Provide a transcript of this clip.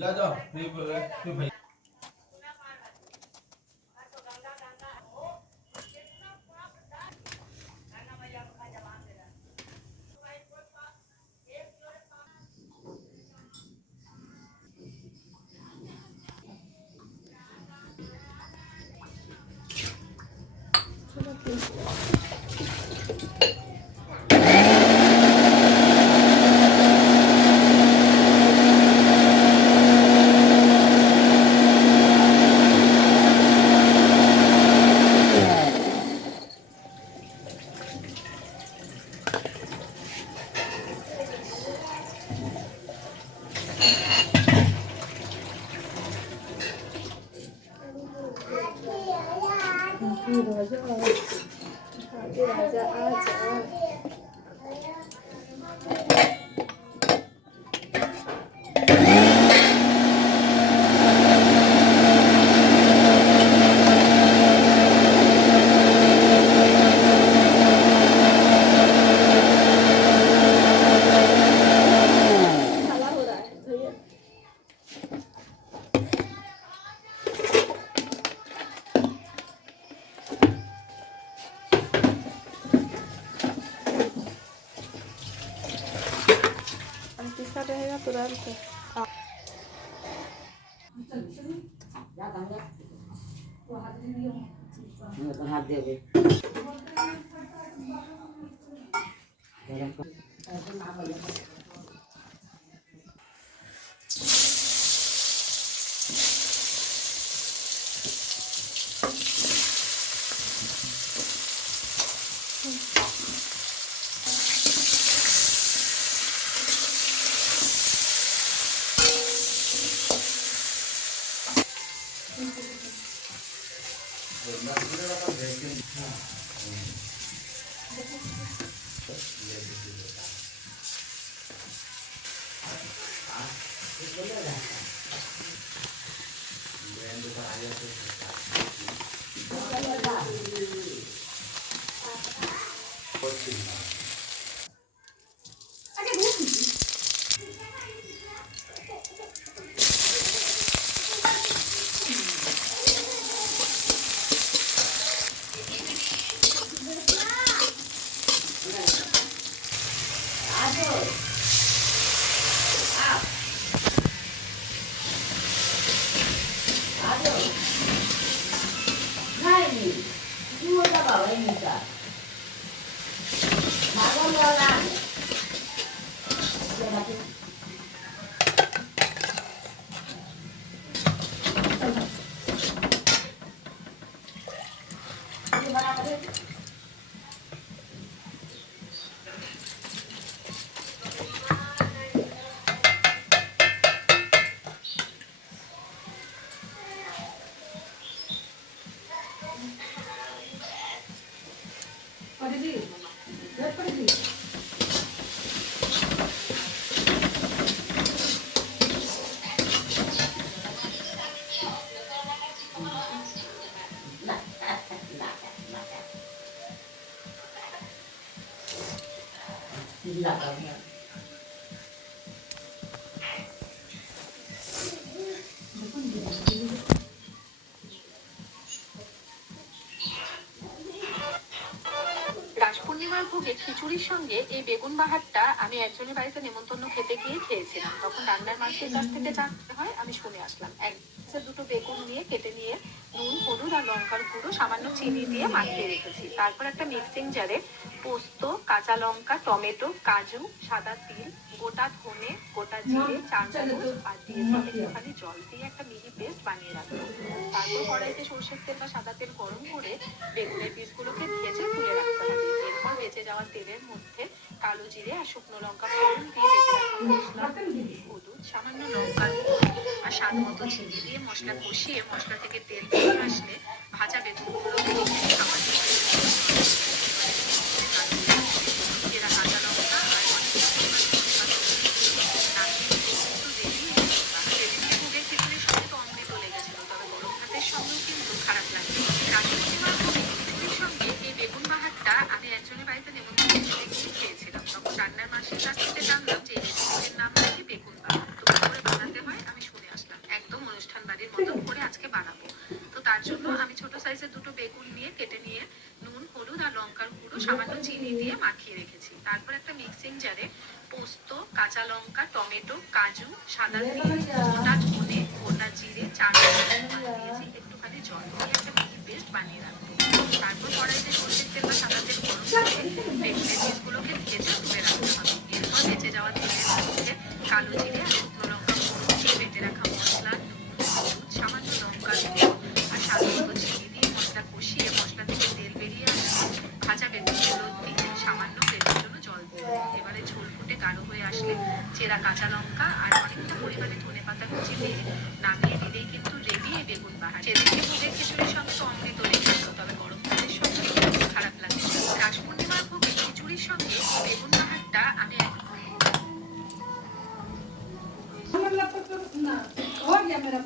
जा जाओ फिर भाई राजा आजा किसका रहेगा तुरंत हाथ देवे রাস পূর্ণিমার ভোগে খিচুড়ির সঙ্গে এই বেগুন বাহারটা আমি একজনের বাড়িতে নেমন্তন্ন খেতে গিয়ে খেয়েছিলাম। তখন রান্নার মাসির কাছ থেকে জানতে হয়, আমি শুনে আসলাম। এক দুটো বেগুন নিয়ে কেটে নিয়ে নুন, হলুদ আর লঙ্কার গুঁড়ো, সামান্য চিনি দিয়ে মাখিয়ে রেখেছি। তারপর একটা মিক্সিং জারে পোস্ত, কাঁচা লঙ্কা, টমেটো, কাজু, সাদা তিল, গোটা ধনে, গোটা জিরে, চারমগজ আর দিয়েছি একটুখানি জল দিয়ে একটা মিহি পেস্ট বানিয়ে রাখবো। তারপর কড়াইতে সরষের তেল বা সাদা তেল গরম করে বেগুনের পিসগুলোকে ভেজে তুলে রাখতে হবে। এরপর বেঁচে যাওয়া তেলের মধ্যে কালো জিরে আর শুকনো লঙ্কা ফোড়ন দিয়ে বেটে রাখা মশলা, হলুদ, সামান্য লঙ্কার গুঁড়ো আর স্বাদ মতো চিনি দিয়ে মশলা কষিয়ে মশলা থেকে তেল বেরিয়ে আসলে ভাজা বেগুনগুলো দিয়ে সামান্য চেরা কাঁচা লঙ্কা আর অনেকটা পরিমাণ ভোগের খিচুড়ির সঙ্গে তো অমৃত লেগেছিল, তবে গরম ভাতের সঙ্গেও কিন্তু খারাপ লাগে। রাখি পূর্ণিমার ভোগে খিচুড়ির সঙ্গে এই বেগুন বাহারটা আমি একজনের বাড়িতে নেমন্তন্ন খেতে গিয়ে খেয়েছিলাম। তখন রান্নার মাসির কাছ থেকে জানলাম যে এই রেসিপির নাম নাকি বেগুন বাহার। তো কি করে বানাতে হয় আমি শুনে আসলাম। মিক্সিং জারে পোস্ত, কাঁচা লঙ্কা, টমেটো, কাজু, সাদা তিল, গোটা ধনে, গোটা জিরে, চারটে দিয়েছি, একটুখানি জল দিয়ে একটা মিহি পেস্ট বানিয়ে রাখবো। তারপর কড়াইতে সরষের তেল বা সাদা তেল গরম করে বেগুনের পিসগুলোকে ভেজে তুলে রাখতে হবে। এরপর বেঁচে যাওয়া তেলের মধ্যে কালো জিরে আর শুকনো লঙ্কা ফোড়ন দিয়ে বেটে রাখা মশলা, নুন, হলুদ, সামান্য লঙ্কার গুঁড়ো আর স্বাদ মতো চিনি দিয়ে মশলা কষিয়ে মশলা থেকে তেল বেরিয়ে আসলে ভাজা বেগুনগুলো দিয়ে সামান্য গ্রেভির জন্য জল দিয়ে দেবো। এবারে ঝোল ফুটে গাঢ় হয়ে আসলে চেরা কাঁচা লঙ্কা আর অনেকটা পরিমাণে ধনেপাতা কুচি দিয়ে নামিয়ে দিলেই কিন্তু রেডি এই বেগুন বাহার। সেদিকে ভোগের খিচুড়ির সঙ্গে তো অমৃত লেগেছিল, তবে গরম ভাতের সঙ্গে খারাপ লাগে। রাস পূর্ণিমার ভোগে খিচুড়ির সঙ্গে এই বেগুন বাহারটা আমি ना हो गया मेरा